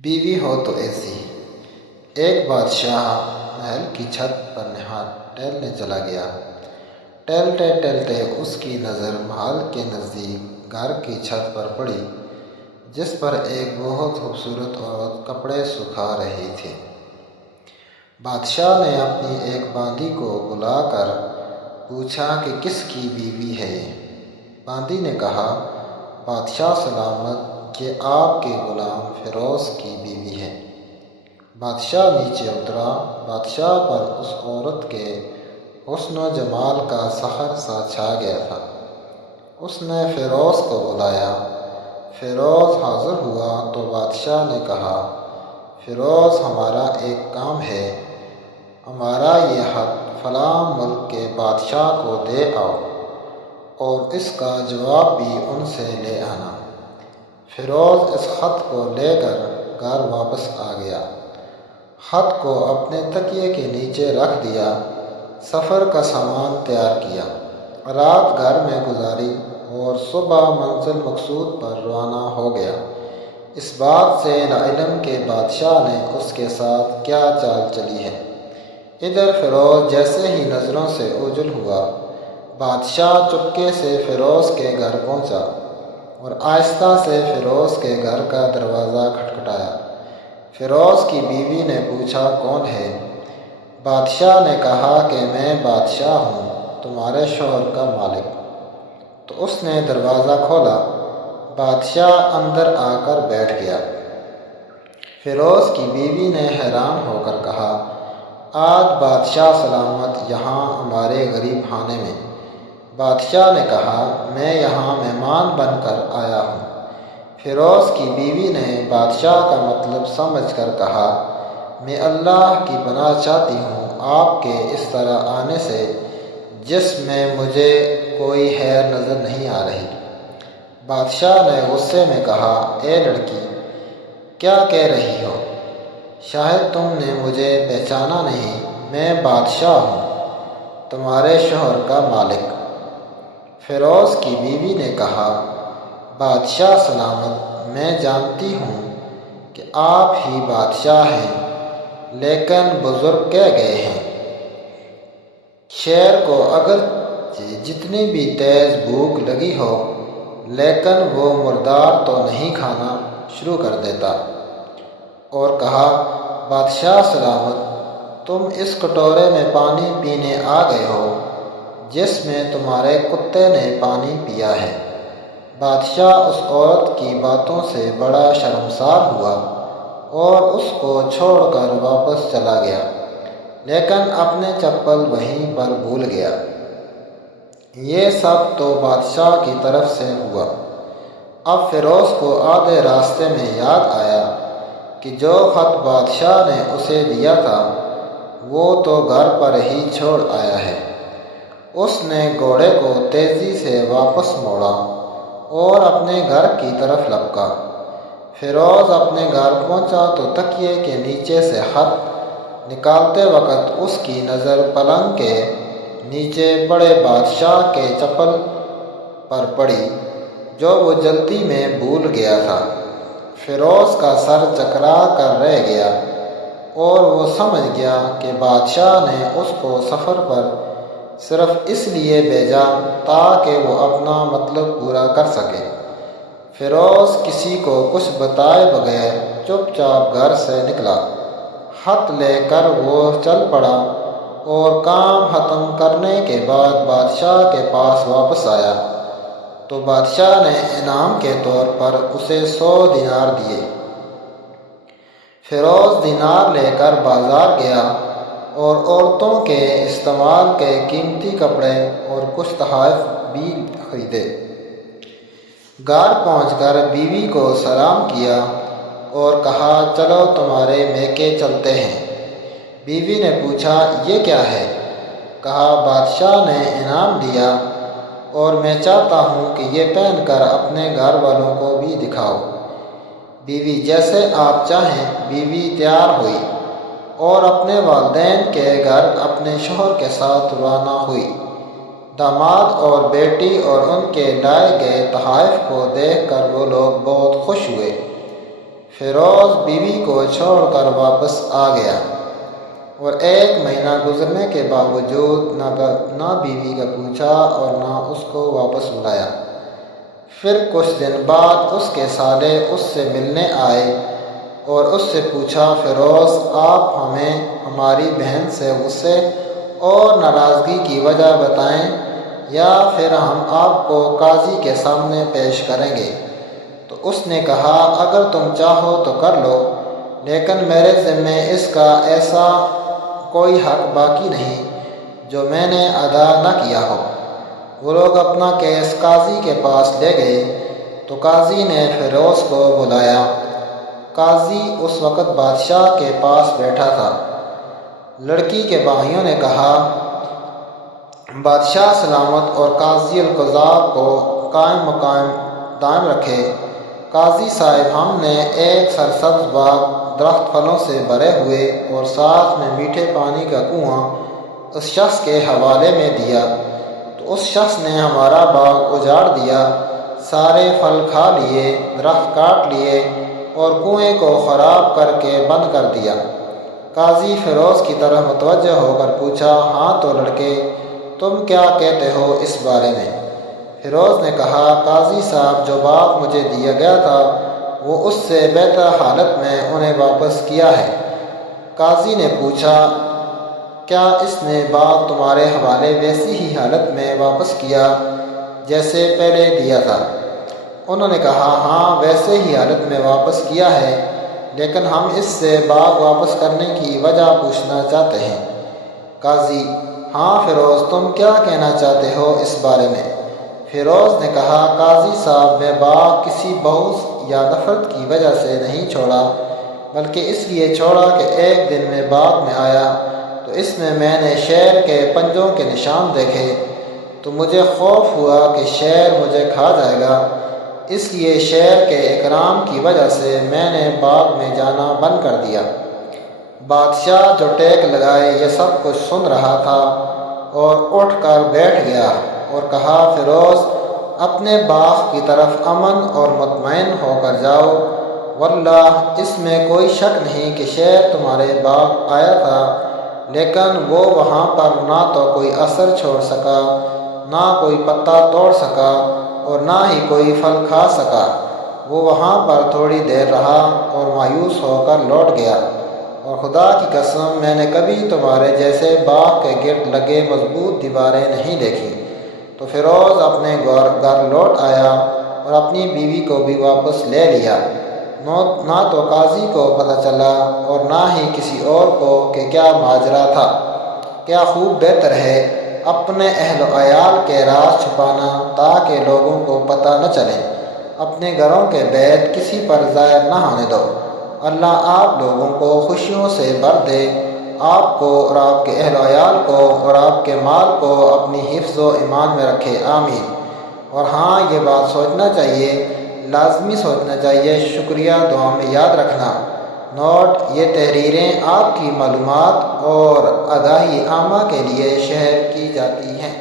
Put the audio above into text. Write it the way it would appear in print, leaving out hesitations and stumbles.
بیوی ہو تو ایسی۔ ایک بادشاہ محل کی چھت پر نہاد ٹہلنے چلا گیا۔ ٹہلتے ٹہلتے اس کی نظر محل کے نزدیک گھر کی چھت پر پڑی، جس پر ایک بہت خوبصورت عورت کپڑے سکھا رہی تھی۔ بادشاہ نے اپنی ایک باندی کو بلا کر پوچھا کہ کس کی بیوی ہے یہ؟ باندی نے کہا، بادشاہ سلامت، یہ آپ کے غلام فیروز کی بیوی ہے۔ بادشاہ نیچے اترا۔ بادشاہ پر اس عورت کے حسن و جمال کا سحر سا چھا گیا تھا۔ اس نے فیروز کو بلایا۔ فیروز حاضر ہوا تو بادشاہ نے کہا، فیروز، ہمارا ایک کام ہے، ہمارا یہ خط فلاں ملک کے بادشاہ کو دے آؤ اور اس کا جواب بھی ان سے لے آنا۔ فیروز اس خط کو لے کر گھر واپس آ گیا۔ خط کو اپنے تکیے کے نیچے رکھ دیا، سفر کا سامان تیار کیا، رات گھر میں گزاری اور صبح منزل مقصود پر روانہ ہو گیا، اس بات سے لاعلم کہ بادشاہ نے اس کے ساتھ کیا چال چلی ہے۔ ادھر فیروز جیسے ہی نظروں سے اوجھل ہوا، بادشاہ چپکے سے فیروز کے گھر پہنچا اور آہستہ سے فیروز کے گھر کا دروازہ کھٹکھٹایا۔ فیروز کی بیوی نے پوچھا، کون ہے؟ بادشاہ نے کہا کہ میں بادشاہ ہوں، تمہارے شوہر کا مالک۔ تو اس نے دروازہ کھولا۔ بادشاہ اندر آ کر بیٹھ گیا۔ فیروز کی بیوی نے حیران ہو کر کہا، آج بادشاہ سلامت یہاں ہمارے غریب خانے میں؟ بادشاہ نے کہا، میں یہاں مہمان بن کر آیا ہوں۔ فیروز کی بیوی نے بادشاہ کا مطلب سمجھ کر کہا، میں اللہ کی پناہ چاہتی ہوں آپ کے اس طرح آنے سے، جس میں مجھے کوئی خیر نظر نہیں آ رہی۔ بادشاہ نے غصے میں کہا، اے لڑکی، کیا کہہ رہی ہو؟ شاید تم نے مجھے پہچانا نہیں، میں بادشاہ ہوں، تمہارے شوہر کا مالک۔ فیروز کی بیوی نے کہا، بادشاہ سلامت، میں جانتی ہوں کہ آپ ہی بادشاہ ہیں، لیکن بزرگ کہہ گئے ہیں، شیر کو اگر جتنی بھی تیز بھوک لگی ہو لیکن وہ مردار تو نہیں کھانا شروع کر دیتا، اور کہا، بادشاہ سلامت، تم اس کٹورے میں پانی پینے آ گئے ہو جس میں تمہارے کتے نے پانی پیا ہے۔ بادشاہ اس عورت کی باتوں سے بڑا شرمسار ہوا اور اس کو چھوڑ کر واپس چلا گیا، لیکن اپنے چپل وہیں پر بھول گیا۔ یہ سب تو بادشاہ کی طرف سے ہوا۔ اب فیروز کو آدھے راستے میں یاد آیا کہ جو خط بادشاہ نے اسے دیا تھا وہ تو گھر پر ہی چھوڑ آیا ہے۔ اس نے گھوڑے کو تیزی سے واپس موڑا اور اپنے گھر کی طرف لپکا۔ فیروز اپنے گھر پہنچا تو تکیے کے نیچے سے خط نکالتے وقت اس کی نظر پلنگ کے نیچے پڑے بادشاہ کے چپل پر پڑی، جو وہ جلدی میں بھول گیا تھا۔ فیروز کا سر چکرا کر رہ گیا اور وہ سمجھ گیا کہ بادشاہ نے اس کو سفر پر صرف اس لیے بھیجا تاکہ وہ اپنا مطلب پورا کر سکے۔ فیروز کسی کو کچھ بتائے بغیر چپ چاپ گھر سے نکلا۔ خط لے کر وہ چل پڑا اور کام ختم کرنے کے بعد بادشاہ کے پاس واپس آیا تو بادشاہ نے انعام کے طور پر اسے 100 دینار دیے۔ فیروز دینار لے کر بازار گیا اور عورتوں کے استعمال کے قیمتی کپڑے اور کچھ تحائف بھی خریدے۔ گھر پہنچ کر بیوی کو سلام کیا اور کہا، چلو تمہارے میکے چلتے ہیں۔ بیوی نے پوچھا، یہ کیا ہے؟ کہا، بادشاہ نے انعام دیا اور میں چاہتا ہوں کہ یہ پہن کر اپنے گھر والوں کو بھی دکھاؤ۔ بیوی، جیسے آپ چاہیں۔ بیوی تیار ہوئی اور اپنے والدین کے گھر اپنے شوہر کے ساتھ روانہ ہوئی۔ داماد اور بیٹی اور ان کے لائے گئے تحائف کو دیکھ کر وہ لوگ بہت خوش ہوئے۔ فیروز بیوی کو چھوڑ کر واپس آ گیا اور 1 مہینہ گزرنے کے باوجود نہ بیوی کا پوچھا اور نہ اس کو واپس بلایا۔ پھر کچھ دن بعد اس کے سالے اس سے ملنے آئے اور اس سے پوچھا، فیروز آپ ہمیں ہماری بہن سے غصے اور ناراضگی کی وجہ بتائیں یا پھر ہم آپ کو قاضی کے سامنے پیش کریں گے۔ تو اس نے کہا، اگر تم چاہو تو کر لو، لیکن میرے ذمے اس کا ایسا کوئی حق باقی نہیں جو میں نے ادا نہ کیا ہو۔ وہ لوگ اپنا کیس قاضی کے پاس لے گئے تو قاضی نے فیروز کو بلایا۔ قاضی اس وقت بادشاہ کے پاس بیٹھا تھا۔ لڑکی کے بھائیوں نے کہا، بادشاہ سلامت اور قاضی القضاء کو قائم مقام دائم رکھے۔ قاضی صاحب، ہم نے ایک سرسبز باغ درخت پھلوں سے بھرے ہوئے اور ساتھ میں میٹھے پانی کا کنواں اس شخص کے حوالے میں دیا تو اس شخص نے ہمارا باغ اجاڑ دیا، سارے پھل کھا لیے، درخت کاٹ لیے اور کنویں کو خراب کر کے بند کر دیا۔ قاضی فیروز کی طرف متوجہ ہو کر پوچھا، ہاں تو لڑکے، تم کیا کہتے ہو اس بارے میں؟ فیروز نے کہا، قاضی صاحب، جو باغ مجھے دیا گیا تھا وہ اس سے بہتر حالت میں انہیں واپس کیا ہے۔ قاضی نے پوچھا، کیا اس نے باغ تمہارے حوالے ویسی ہی حالت میں واپس کیا جیسے پہلے دیا تھا؟ انہوں نے کہا، ہاں ویسے ہی حالت میں واپس کیا ہے، لیکن ہم اس سے باغ واپس کرنے کی وجہ پوچھنا چاہتے ہیں۔ قاضی، ہاں فیروز، تم کیا کہنا چاہتے ہو اس بارے میں؟ فیروز نے کہا، قاضی صاحب، میں باغ کسی بغض یا نفرت کی وجہ سے نہیں چھوڑا، بلکہ اس لیے چھوڑا کہ ایک دن میں باغ میں آیا تو اس میں نے شیر کے پنجوں کے نشان دیکھے تو مجھے خوف ہوا کہ شیر مجھے کھا جائے گا، اس لیے شیر کے اکرام کی وجہ سے میں نے باغ میں جانا بند کر دیا۔ بادشاہ جو ٹیک لگائے یہ سب کچھ سن رہا تھا اور اٹھ کر بیٹھ گیا اور کہا، فیروز، اپنے باغ کی طرف امن اور مطمئن ہو کر جاؤ، واللہ اس میں کوئی شک نہیں کہ شیر تمہارے باغ آیا تھا، لیکن وہ وہاں پر نہ تو کوئی اثر چھوڑ سکا، نہ کوئی پتا توڑ سکا اور نہ ہی کوئی پھل کھا سکا۔ وہ وہاں پر تھوڑی دیر رہا اور مایوس ہو کر لوٹ گیا، اور خدا کی قسم میں نے کبھی تمہارے جیسے باغ کے گرد لگے مضبوط دیواریں نہیں دیکھی۔ تو فیروز اپنے گھر لوٹ آیا اور اپنی بیوی کو بھی واپس لے لیا۔ نہ تو قاضی کو پتہ چلا اور نہ ہی کسی اور کو کہ کیا ماجرا تھا۔ کیا خوب بہتر ہے اپنے اہل و عیال کے راز چھپانا تاکہ لوگوں کو پتہ نہ چلے۔ اپنے گھروں کے بیت کسی پر ظاہر نہ ہونے دو۔ اللہ آپ لوگوں کو خوشیوں سے بھر دے، آپ کو اور آپ کے اہل و عیال کو اور آپ کے مال کو اپنی حفظ و ایمان میں رکھے، آمین۔ اور ہاں، یہ بات سوچنا چاہیے، لازمی سوچنا چاہیے، شکریہ دعا میں یاد رکھنا۔ نوٹ: یہ تحریریں آپ کی معلومات اور آگاہی عامہ کے لیے شیئر کی جاتی ہیں۔